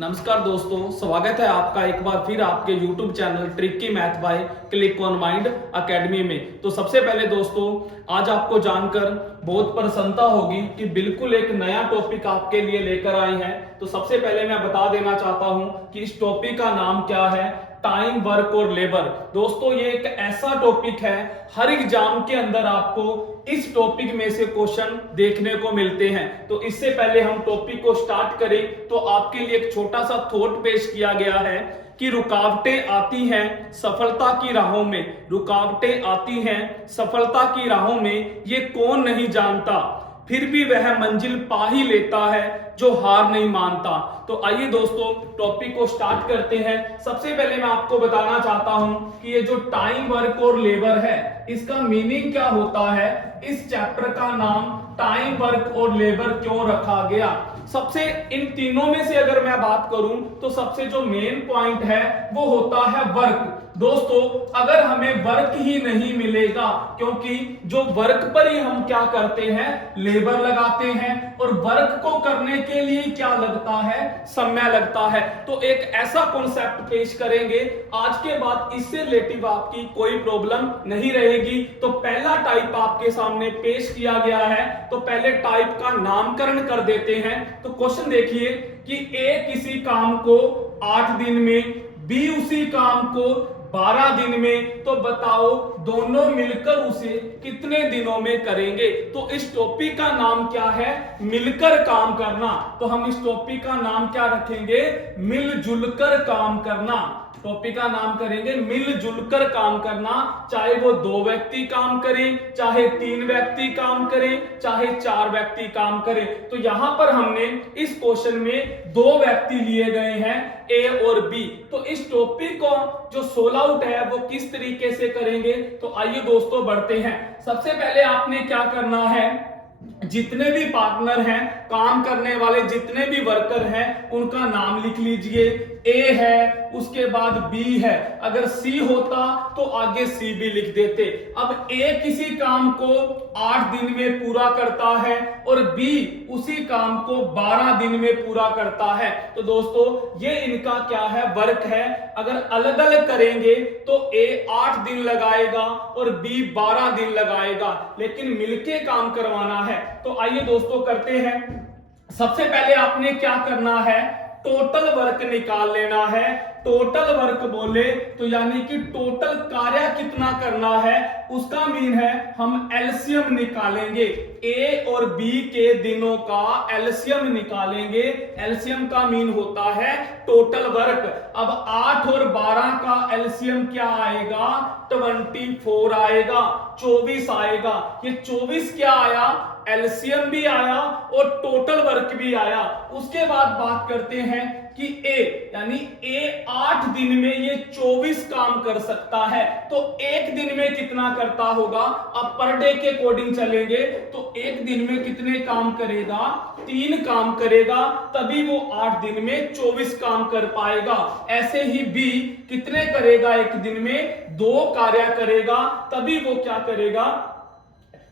नमस्कार दोस्तों, स्वागत है आपका एक बार फिर आपके YouTube channel tricky math bye click on mind academy में। तो सबसे पहले दोस्तों, आज आपको जानकर बहुत प्रसन्नता होगी कि बिल्कुल एक नया टॉपिक आपके लिए लेकर आए हैं। तो सबसे पहले मैं बता देना चाहता हूं कि इस टॉपिक का नाम क्या है, टाइम, वर्क और लेबर। दोस्तों, ये एक ऐसा टॉपिक है, हर एग्जाम के अंदर आपको इस टॉपिक में से क्वेश्चन देखने को मिलते हैं। तो इससे पहले हम टॉपिक को स्टार्ट करें तो आपके लिए एक छोटा सा थॉट पेश किया गया है कि रुकावटें आती हैं सफलता की राहों में, रुकावटें आती हैं सफलता की राहों में, ये कौन नहीं जानता, फिर भी वह मंजिल पा ही लेता है जो हार नहीं मानता। तो आइए दोस्तों, टॉपिक को स्टार्ट करते हैं। सबसे पहले मैं आपको बताना चाहता हूं कि ये जो टाइम, वर्क और लेबर है, इसका मीनिंग क्या होता है, इस चैप्टर का नाम टाइम, वर्क और लेबर क्यों रखा गया। सबसे इन तीनों में से अगर मैं बात करूं तो सबसे जो मेन पॉइंट है वो होता है वर्क। दोस्तों, अगर हमें वर्क ही नहीं मिलेगा, क्योंकि जो वर्क पर ही हम क्या करते हैं, लेबर लगाते हैं, और वर्क को करने के लिए क्या लगता है, समय लगता है। तो एक ऐसा कॉन्सेप्ट पेश करेंगे आज के बाद, इससे रिलेटिव आपकी कोई प्रॉब्लम नहीं रहेगी। तो पहला टाइप आपके सामने पेश किया गया है, तो पहले टाइप का नामकरण कर देते हैं। तो क्वेश्चन देखिए कि ए किसी काम को 8 दिन में, बी उसी काम को 12 दिन में, तो बताओ दोनों मिलकर उसे कितने दिनों में करेंगे। तो इस टॉपिक का नाम क्या है, मिलकर काम करना। तो हम इस टॉपिक का नाम क्या रखेंगे, मिलजुल कर काम करना। टॉपिक का नाम करेंगे मिलजुल कर काम करना। चाहे वो 2 व्यक्ति काम करें, चाहे 3 व्यक्ति काम करें, चाहे 4 व्यक्ति काम करें। तो यहां पर हमने इस क्वेश्चन में 2 व्यक्ति लिए गए हैं, ए और बी। तो इस टॉपिक को जो सोल्व आउट है वो किस तरीके से करेंगे, तो आइए दोस्तों बढ़ते हैं। सबसे पहले आपने क्या करना है, जितने भी पार्टनर हैं, काम करने वाले जितने भी वर्कर हैं, उनका नाम लिख लीजिए। ए है, उसके बाद बी है, अगर सी होता तो आगे सी भी लिख देते। अब ए किसी काम को 8 दिन में पूरा करता है और बी उसी काम को 12 दिन में पूरा करता है। तो दोस्तों, ये इनका क्या है, वर्क है। अगर अलग अलग करेंगे तो ए 8 दिन लगाएगा और बी 12 दिन लगाएगा, लेकिन मिलके काम करवाना है। तो आइए दोस्तों करते हैं। सबसे पहले आपने क्या करना है, टोटल वर्क निकाल लेना है। टोटल वर्क बोले तो यानी कि टोटल कार्य कितना करना है, उसका मीन है हम एलसीएम निकालेंगे। ए और बी के दिनों का एलसीएम निकालेंगे। एलसीएम का मीन होता है टोटल वर्क। अब 8 और 12 का एलसीएम क्या आएगा, 24 आएगा, 24 आएगा। ये 24 क्या आया, एलसीएम भी आया और टोटल वर्क भी आया। उसके बाद बात करते हैं कि ए, यानी ए 8 दिन में ये 24 काम कर सकता है, तो एक दिन में कितना करता होगा। अब पर डे के अकॉर्डिंग चलेंगे तो एक दिन में कितने काम करेगा, 3 काम करेगा, तभी वो 8 दिन में 24 काम कर पाएगा। ऐसे ही बी कितने करेगा, एक दिन में 2 कार्य करेगा, तभी वो क्या करेगा,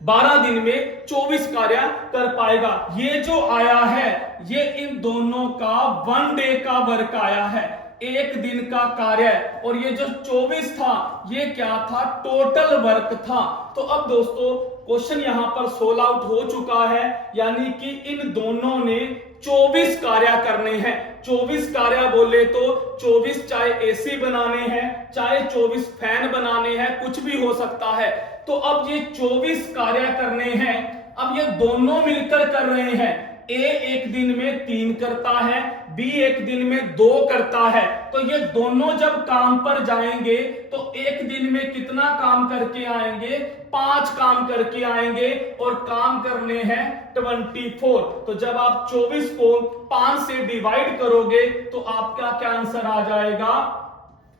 12 दिन में 24 कार्य कर पाएगा। ये जो आया है ये इन दोनों का 1 डे का वर्क आया है, एक दिन का कार्य। और ये जो 24 था ये क्या था, टोटल वर्क था। तो अब दोस्तों क्वेश्चन यहां पर सोल्व आउट हो चुका है, यानी कि इन दोनों ने 24 कार्य करने हैं। 24 कार्य बोले तो 24 चाहे एसी बनाने हैं, चाहे 24 फैन बनाने हैं, कुछ भी हो सकता है। तो अब ये 24 कार्य करने हैं। अब ये दोनों मिलकर कर रहे हैं। ए एक दिन में 3 करता है, बी एक दिन में 2 करता है। तो ये दोनों जब काम पर जाएंगे तो एक दिन में कितना काम करके आएंगे, 5 काम करके आएंगे, और काम करने हैं 24। तो जब आप 24 को 5 से डिवाइड करोगे तो आपका क्या आंसर आ जाएगा,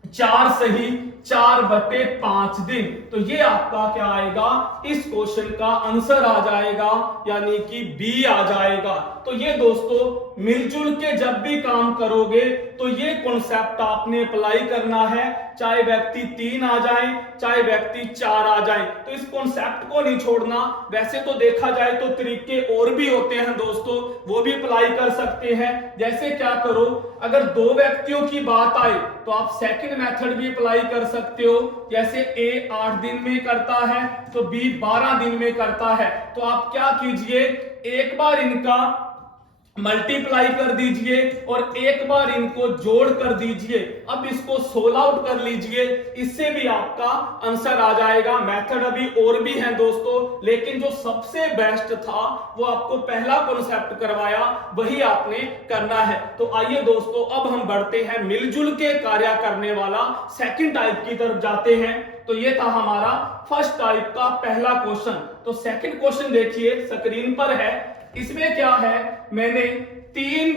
4 सही 4/5 दिन। तो ये आपका क्या आएगा, इस क्वेश्चन का आंसर आ जाएगा, यानी कि बी आ जाएगा। तो ये दोस्तों मिलजुल के जब भी काम करोगे तो ये कॉन्सेप्ट आपने अप्लाई करना है, चाहे व्यक्ति 3 आ जाए चाहे व्यक्ति 4 आ जाए, तो इस कॉन्सेप्ट को नहीं छोड़ना। वैसे तो देखा जाए तो तरीके और भी होते हैं दोस्तों, वो भी अप्लाई कर सकते हैं। जैसे क्या करो, अगर 2 व्यक्तियों की बात आए तो आप सेकंड मेथड भी अप्लाई कर सकते हो। जैसे ए 8 दिन में करता है तो बी 12 दिन में करता है, तो आप क्या कीजिए, एक बार इनका मल्टीप्लाई कर दीजिए और एक बार इनको जोड़ कर दीजिए। अब इसको सोल्व आउट कर लीजिए, इससे भी आपका आंसर आ जाएगा। मेथड अभी और भी हैं दोस्तों, लेकिन जो सबसे बेस्ट था वो आपको पहला कॉन्सेप्ट करवाया, वही आपने करना है। तो आइए दोस्तों अब हम बढ़ते हैं मिलजुल के कार्य करने वाला सेकंड टाइप की तरफ जाते हैं। तो ये था हमारा फर्स्ट टाइप का पहला क्वेश्चन। तो सेकंड क्वेश्चन देखिए स्क्रीन पर है। इसमें क्या है, मैंने 3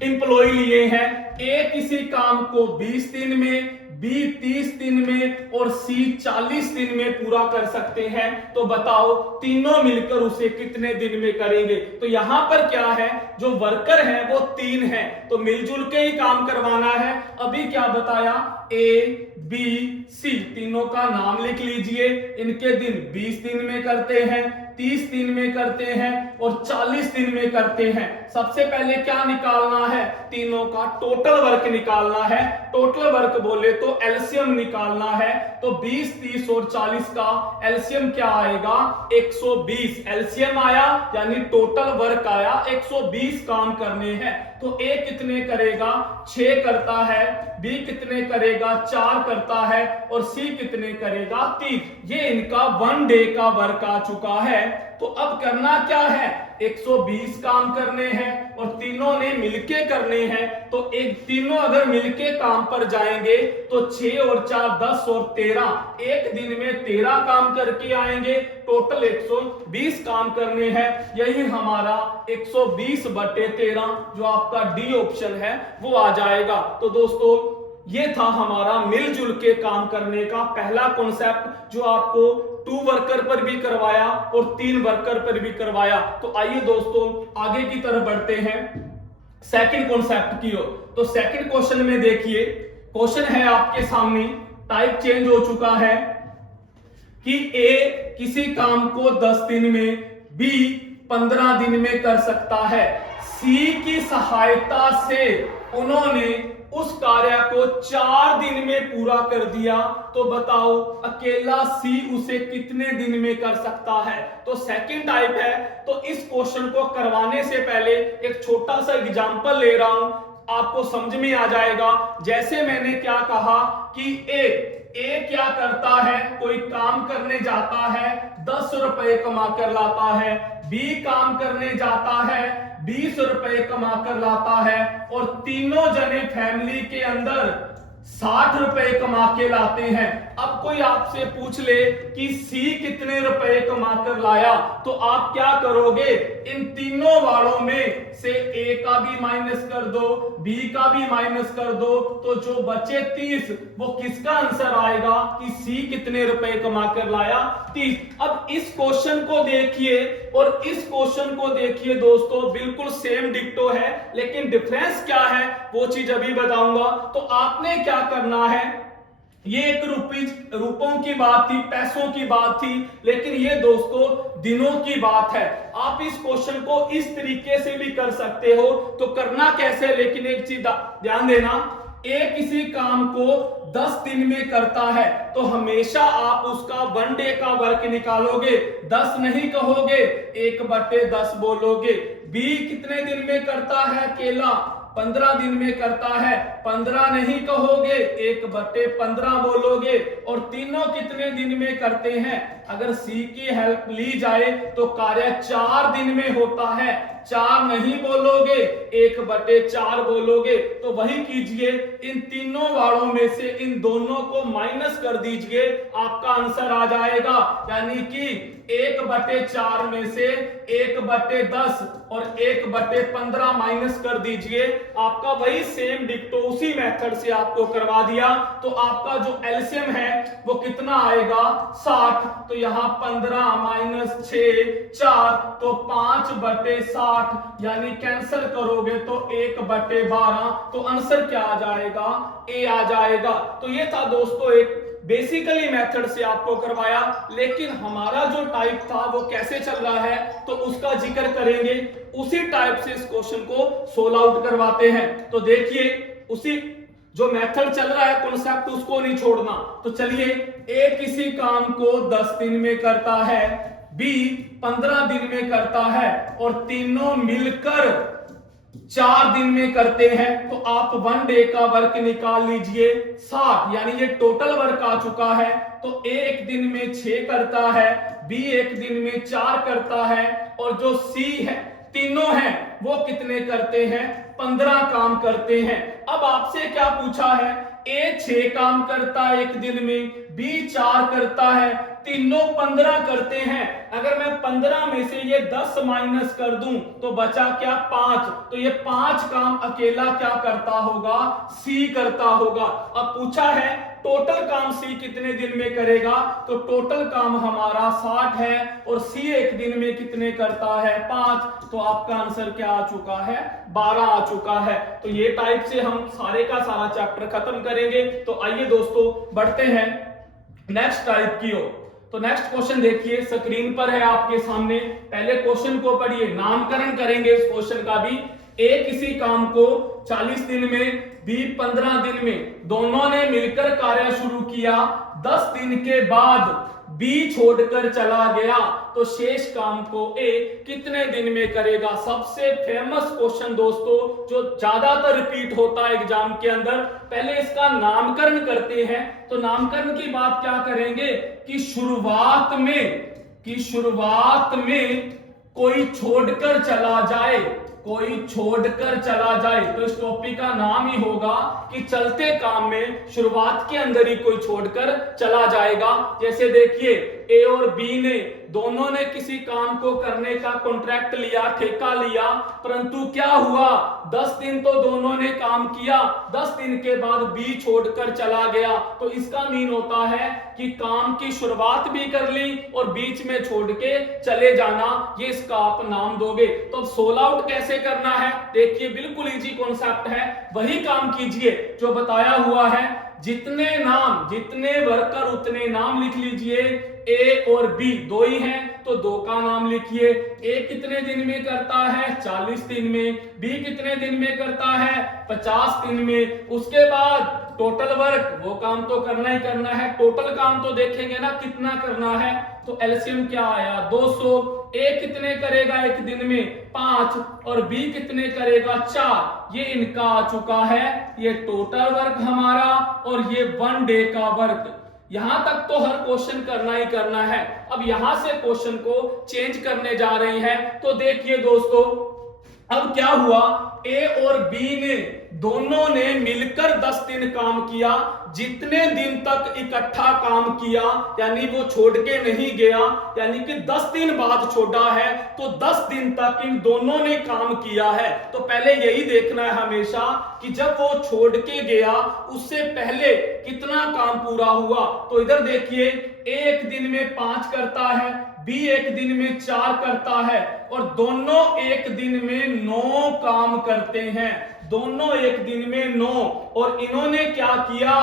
एम्प्लॉय लिए हैं। ए किसी काम को 20 दिन में, बी 30 दिन में और सी 40 दिन में पूरा कर सकते हैं। तो बताओ तीनों मिलकर उसे कितने दिन में करेंगे। तो यहां पर क्या है, जो वर्कर है वो 3 है, तो मिलजुल के ही काम करवाना है। अभी क्या बताया, ए बी सी तीनों का नाम लिख लीजिए। इनके दिन 20 दिन में करते हैं, 30 दिन में करते हैं और 40 दिन में करते हैं। सबसे पहले क्या निकालना है, तीनों का टोटल वर्क निकालना है। टोटल वर्क बोले तो एलसीएम निकालना है। तो 20, 30 और 40 का एलसीएम क्या आएगा, 120। एलसीएम आया यानी टोटल वर्क आया, 120 काम करने हैं। तो ए कितने करेगा, 6 करता है, बी कितने करेगा, 4 करता है और सी कितने करेगा, 3। ये इनका 1 डे का वर्क आ चुका है। तो अब करना क्या है, 120 काम करने हैं और तीनों ने मिलके करने हैं। तो एक तीनों अगर मिलके काम पर जाएंगे तो 6 और 4 10 और 13, एक दिन में 13 काम करके आएंगे। टोटल 120 काम करने हैं। यही हमारा 120/13 जो आपका डी ऑप्शन है वो आ जाएगा। तो दोस्तों ये था हमारा मिलजुल के काम करने का पहला कॉन्सेप्ट, जो आपको 2 वर्कर पर भी करवाया और 3 वर्कर पर भी करवाया। तो आइए दोस्तों आगे की तरफ बढ़ते हैं सेकंड कॉन्सेप्ट की ओर। तो सेकंड क्वेश्चन में देखिए, क्वेश्चन है आपके सामने, टाइप चेंज हो चुका है कि ए किसी काम को 10 दिन में, बी 15 दिन में कर सकता है। सी की सहायता से उन्होंने उस कार्य को 4 दिन में पूरा कर दिया। तो बताओ अकेला सी उसे कितने दिन में कर सकता है। तो सेकंड टाइप है। तो इस क्वेश्चन को करवाने से पहले एक छोटा सा एग्जांपल ले रहा हूं, आपको समझ में आ जाएगा। जैसे मैंने क्या कहा कि ए क्या करता है, कोई काम करने जाता है, 10 रुपए कमा कर लाता है। बी काम करने जाता है, 20 रुपए कमा कर लाता है और तीनों जने फैमिली के अंदर 60 रुपए कमा के लाते हैं। अब कोई आपसे पूछ ले कि सी कितने रुपए कमा कर लाया, तो आप क्या करोगे, इन तीनों वालों में से ए का भी माइनस कर दो, बी का भी माइनस कर दो, तो जो बचे 30 वो किसका आंसर आएगा कि सी कितने रुपए कमा कर लाया, 30। अब इस क्वेश्चन को देखिए और इस क्वेश्चन को देखिए दोस्तों, बिल्कुल सेम डिक्टो है, लेकिन डिफरेंस क्या है वो चीज अभी बताऊंगा। तो आपने क्या करना है, ये एक रुपयों की बात थी, पैसों की बात थी, लेकिन ये दोस्तों दिनों की बात है। आप इस क्वेश्चन को इस तरीके से भी कर सकते हो। तो करना कैसे, लेकिन एक चीज ध्यान देना, ए किसी काम को 10 दिन में करता है तो हमेशा आप उसका 1 डे का वर्क निकालोगे, 10 नहीं कहोगे, 1/10 बोलोगे। बी कितने दिन में करता है अकेला, 15 दिन में करता है, 15 नहीं कहोगे, 1/15 बोलोगे। और तीनों कितने दिन में करते हैं, अगर सी की हेल्प ली जाए तो कार्य 4 दिन में होता है। 4 नहीं बोलोगे, 1/4 बोलोगे। तो वही कीजिए, इन तीनों वालों में से इन दोनों को माइनस कर दीजिए, आपका आंसर आ जाएगा। यानी कि 1/4 में से 1/10 और 1/15 माइनस कर दीजिए, आपका वही सेम डिक्टो उसी मेथड से आपको करवा दिया। तो आपका जो एलसीएम है वो कितना आएगा, 60। तो यहां 15 - 6 4, तो 5/60, यानी कैंसिल करोगे तो 1/12। तो आंसर क्या आ जाएगा, ए आ जाएगा। तो ये था दोस्तों एक बेसिकली मेथड से आपको करवाया, लेकिन हमारा जो टाइप था वो कैसे चल रहा है तो उसका जिक्र करेंगे। उसी टाइप से इस क्वेश्चन को सोल्व आउट करवाते हैं। तो देखिए, उसी जो मेथड चल रहा है कॉन्सेप्ट, उसको नहीं छोड़ना। तो चलिए, ए किसी काम को 10 दिन में करता है, बी 15 दिन में करता है और तीनों मिलकर 4 दिन में करते हैं। तो आप 1 डे का वर्क निकाल लीजिए, 60, यानी ये टोटल वर्क आ चुका है। तो ए एक दिन में 6 करता है, बी एक दिन में 4 करता है और जो सी है, तीनों हैं, वो कितने करते हैं, 15 काम करते हैं। अब आपसे क्या पूछा है, ए 6 काम करता है एक दिन में, बी 4 करता है, तीनों 15 करते हैं। अगर मैं 15 में से ये 10 माइनस कर दूं तो बचा क्या, 5। तो ये 5 काम अकेला क्या करता होगा, सी करता होगा। अब पूछा है टोटल काम सी कितने दिन में करेगा, तो टोटल काम हमारा 60 है और सी एक दिन में कितने करता है, 5। तो आपका आंसर क्या आ चुका है, 12 आ चुका है। तो ये टाइप से हम सारे का सारा चैप्टर खत्म करेंगे। तो आइए दोस्तों बढ़ते हैं नेक्स्ट टाइप की ओर। तो नेक्स्ट क्वेश्चन देखिए, स्क्रीन पर है आपके सामने। पहले क्वेश्चन को पढ़िए, नामकरण करेंगे इस क्वेश्चन का भी। ए किसी काम को 40 दिन में, बी 15 दिन में, दोनों ने मिलकर कार्य शुरू किया। 10 दिन के बाद बी छोड़कर चला गया, तो शेष काम को ए कितने दिन में करेगा। सबसे फेमस क्वेश्चन दोस्तों, जो ज्यादातर रिपीट होता है एग्जाम के अंदर। पहले इसका नामकरण करते हैं। तो नामकरण की बात क्या करेंगे कि शुरुआत में कोई छोड़कर चला जाए, कोई छोड़कर चला जाए। तो इस टॉपिक का नाम ही होगा कि चलते काम में शुरुआत के अंदर ही कोई छोड़कर चला जाएगा। जैसे देखिए, ए और बी ने दोनों ने किसी काम को करने का कॉन्ट्रैक्ट लिया, ठेका लिया, परंतु क्या हुआ, 10 दिन तो दोनों ने काम किया, 10 दिन के बाद बी छोड़कर चला गया। तो इसका मीन होता है कि काम की शुरुआत भी कर ली और बीच में छोड़ के चले जाना, ये इसका आप नाम दोगे। तो सोल्व आउट कैसे करना है, देखिए बिल्कुल इजी कॉन्सेप्ट है। वही काम कीजिए जो बताया हुआ है, जितने वर्कर उतने नाम लिख लीजिए। ए और बी दो ही हैं तो 2 का नाम लिखिए। ए कितने दिन में करता है, 40 दिन में, बी कितने दिन में करता है, 50 दिन में। उसके बाद टोटल वर्क, वो काम तो करना ही करना है, टोटल काम तो देखेंगे ना कितना करना है। तो एलसीएम क्या आया, 200। ए कितने करेगा एक दिन में, 5 और बी कितने करेगा, 4। ये इनका आ चुका है, ये टोटल वर्क हमारा और ये 1 डे का वर्क। यहां तक तो हर क्वेश्चन करना ही करना है। अब यहां से क्वेश्चन को चेंज करने जा रहे हैं। तो देखिए दोस्तों, अब क्या हुआ, ए और बी ने दोनों ने मिलकर 10 दिन काम किया। जितने दिन तक इकट्ठा काम किया, यानी वो छोड़ के नहीं गया, यानी कि 10 दिन बाद छोड़ा है, तो 10 दिन तक इन दोनों ने काम किया है। तो पहले यही देखना है हमेशा कि जब वो छोड़ के गया उससे पहले कितना काम पूरा हुआ। तो इधर देखिए, ए एक दिन में 5 करता है, बी एक दिन में 4 करता है और दोनों एक दिन में 9 काम करते हैं। दोनों एक दिन में 9, और इन्होंने क्या किया,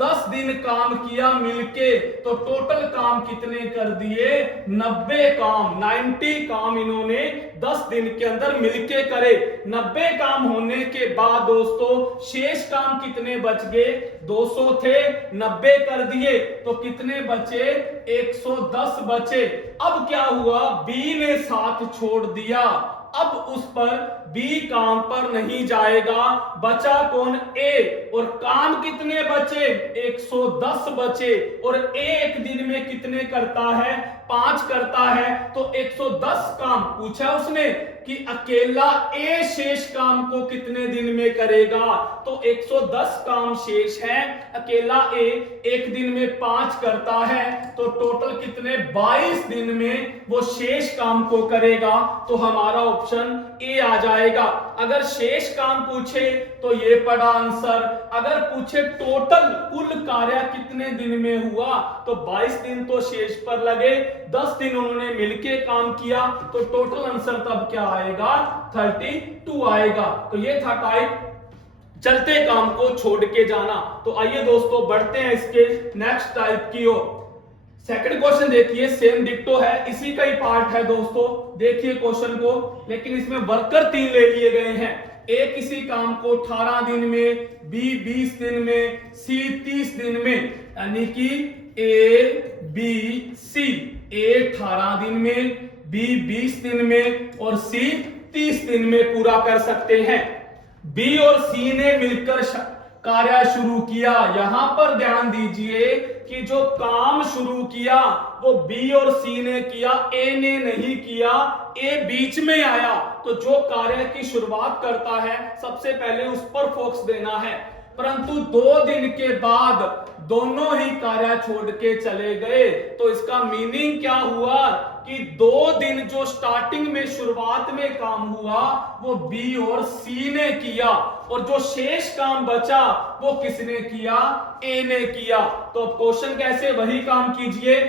10 दिन काम किया मिलके। तो टोटल काम कितने कर दिए, 90 काम, 90 काम इन्होंने 10 दिन के अंदर मिलके करे। 90 काम होने के बाद दोस्तों शेष काम कितने बच गए, 200 थे 90 कर दिए तो कितने बचे? 110 बचे। अब क्या हुआ? बी ने साथ छोड़ दिया, अब उस पर बी काम पर नहीं जाएगा, बचा कौन? ए। और काम कितने बचे? 110 बचे। और ए एक दिन में कितने करता है? 5 करता है। तो 110 काम पूछा उसने कि अकेला ए शेष काम को कितने दिन में करेगा, तो 110 काम शेष है, अकेला ए एक दिन में 5 करता है, तो टोटल कितने? 22 दिन में वो शेष काम को करेगा। तो हमारा ऑप्शन ए आ जाएगा। अगर शेष काम पूछे तो ये पड़ा आंसर। अगर पूछे टोटल कुल कार्य कितने दिन में हुआ, तो 22 दिन तो शेष पर लगे, 10 दिन उन्होंने मिलके काम किया, तो टोटल आंसर तब क्या आएगा? 32 आएगा। तो ये था टाइप चलते काम को छोड़ के जाना। तो आइए दोस्तों बढ़ते हैं इसके नेक्स्ट टाइप की ओर। सेकंड क्वेश्चन देखिए, सेम डिक्टो है, इसी का ही पार्ट है दोस्तों। देखिए क्वेश्चन को, लेकिन इसमें वर्कर 3 ले लिए गए हैं। ए किसी काम को 18 दिन में, बी 20 दिन में, सी 30 दिन में, यानी कि ए बी सी, ए 18 दिन में, बी 20 दिन में और सी 30 दिन में पूरा कर सकते हैं। बी और सी ने मिलकर कार्य शुरू किया। यहां पर ध्यान दीजिए कि जो काम शुरू किया वो बी और सी ने किया, ए ने नहीं किया, ए बीच में आया। तो जो कार्य की शुरुआत करता है सबसे पहले उस पर फोकस देना है। परंतु 2 दिन के बाद दोनों ही कार्य छोड़ के चले गए। तो इसका मीनिंग क्या हुआ कि 2 दिन जो स्टार्टिंग में शुरुआत में काम हुआ वो बी और सी ने किया, और जो शेष काम बचा वो किसने किया? ए ने किया। तो क्वेश्चन कैसे? वही काम कीजिए,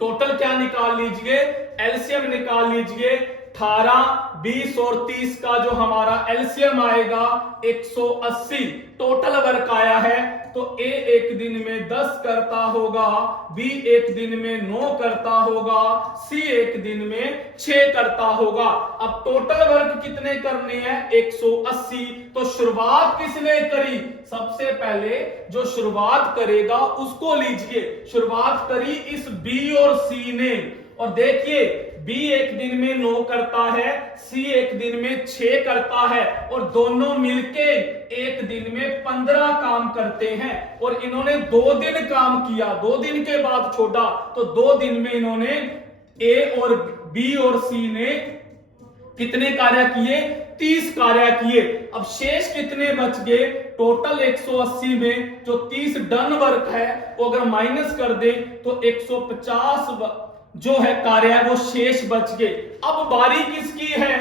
टोटल क्या निकाल लीजिए? एलसीएम निकाल लीजिए। 18, 20 और 30 का जो हमारा एलसीएम आएगा 180। टोटल वर्क आया है, तो ए एक दिन में 10 करता होगा, बी एक दिन में 9 करता होगा, सी एक दिन में 6 करता होगा। अब टोटल वर्क कितने करने हैं? 180। तो शुरुआत किसने करी? सबसे पहले जो शुरुआत करेगा उसको लीजिए। शुरुआत करी इस बी और सी ने, और देखिए बी एक दिन में 9 करता है, सी एक दिन में 6 करता है, और दोनों मिलके एक दिन में 15 काम करते हैं। और इन्होंने 2 दिन काम किया, 2 दिन के बाद छोड़ा, तो 2 दिन में इन्होंने ए और बी और सी ने कितने कार्य किए? 30 कार्य किए। अब शेष कितने बच गए? टोटल 180 में जो 30 डन वर्क है वो अगर माइनस कर दे तो 150 जो है कार्य है वो शेष बच गए। अब बारी किसकी है?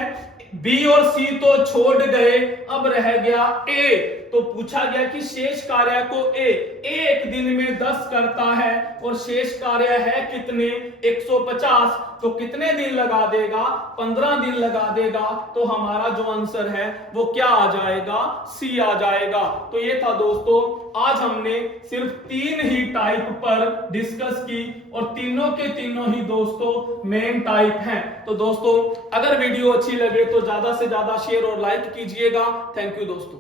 बी और सी तो छोड़ गए, अब रह गया ए। तो पूछा गया कि शेष कार्य को ए एक दिन में 10 करता है और शेष कार्य है कितने? 150। तो कितने दिन लगा देगा? 15 दिन लगा देगा। तो हमारा जो आंसर है वो क्या आ जाएगा? सी आ जाएगा। तो ये था दोस्तों, आज हमने सिर्फ 3 ही टाइप पर डिस्कस की, और तीनों के तीनों ही दोस्तों मेन टाइप हैं। तो दोस्तों अगर वीडियो अच्छी लगे तो ज्यादा से ज्यादा शेयर और लाइक कीजिएगा। थैंक यू दोस्तों।